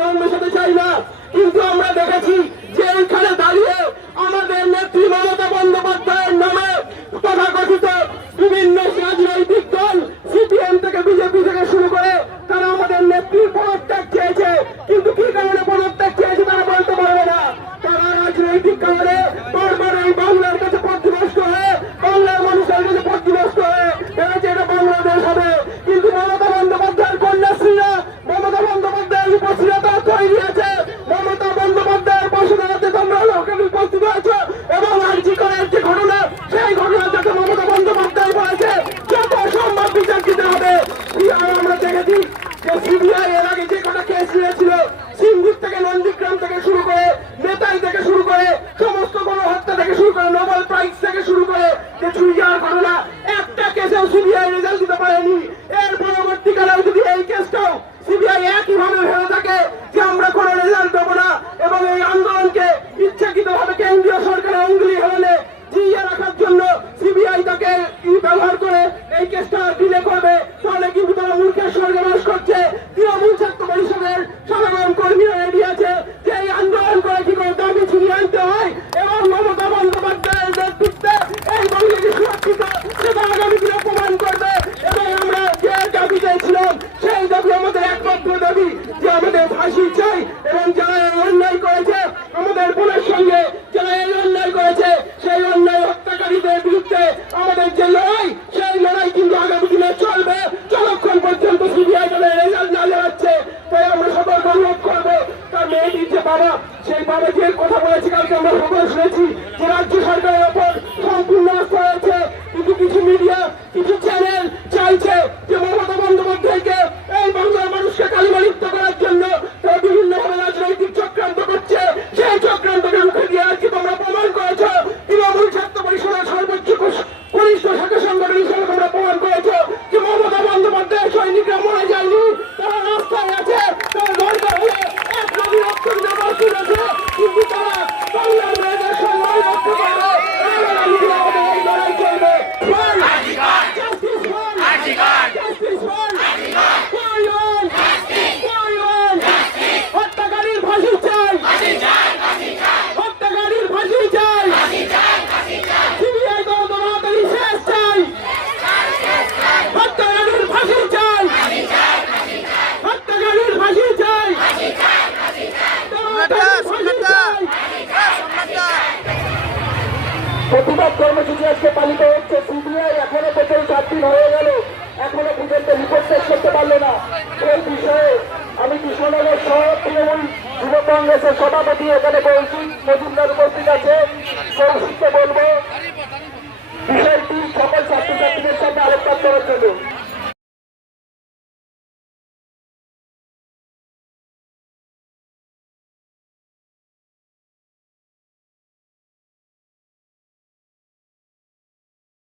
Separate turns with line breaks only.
রং মেশাতে চাই না। সিবিআই এর আগে যে কটা কেস নিয়েছিল সিঙ্গুর থেকে, নন্দীগ্রাম থেকে শুরু করে, নেতাই থেকে শুরু করে, সমস্ত গণহত্যা থেকে শুরু করে, নোবেল প্রাইজ থেকে শুরু করে যে চুরি যাওয়ার ঘটনা একটা কেসেও সিবিআই রেজাল্ট দিতে পারেনি। এর পরবর্তীকালেও যদি এই কেসটাও সিবিআই একইভাবে ভেবে থাকে যে আমরা কোনো রেজাল্ট দেবো না এবং এই আন্দোলনকে ইচ্ছাকৃতভাবে কেন্দ্রীয় সরকারের অঙ্গুলি হেলনে জিইয়ে রাখার জন্য সিবিআই তাকে ব্যবহার করে এই কেসটা ডিলে করবে। তাহলে কিন্তু তারা মূর্খের স্বর্গে বাস করছে তৃণমূল ছাত্র পরিষদের সাধারণ কর্মীরা রেডি আছে যে এই আন্দোলন করে কি করে দাবি ছিনিয়ে আনতে হয় এবং মমতা বন্দ্যোপাধ্যায়ের নেতৃত্বে এই বাংলাকে সুরক্ষিত সেটা আগামী দিনে প্রমাণ করবে এবং আমরা যে দাবি চেয়েছিলাম সেই দাবি আমাদের একমাত্র দাবি যে আমাদের ফাঁসি চাই এবং যারা এই অন্যায় করেছে আমাদের বোনের সঙ্গে যারা এই অন্যায় করেছে সেই অন্যায় হত্যাকারীদের বিরুদ্ধে আমাদের যে লড়াই সেই লড়াই কিন্তু আগামী দিনে চলবে যতক্ষণ পর্যন্ত সিবিআই তাদের রেজাল্ট না জানাচ্ছে তাই আমরা সবাই অনুরোধ করব তার মেয়েটির যে বাবা সেই বাবাজির কথা বলেছি, কালকে আমরা সকলে শুনেছি যে রাজ্য সরকারের ওপর সম্পূর্ণ আস্থা রয়েছে। কিন্তু কিছু প্রতিবাদ কর্মসূচি আজকে পালিত হচ্ছে। সিবিআই এখনও পর্যন্ত সাত দিন হয়ে গেল। এখনও পর্যন্ত রিপোর্ট শেষ করতে পারল না। এই বিষয়ে আমি কৃষ্ণনগর শহর তৃণমূল যুব কংগ্রেসের সভাপতি এখানে কৌশিক মজুমদার উপস্থিত আছে। কৌশিককে বলব, বিষয়টি সকল ছাত্রছাত্রীদের সাথে আলোচনা করার জন্য।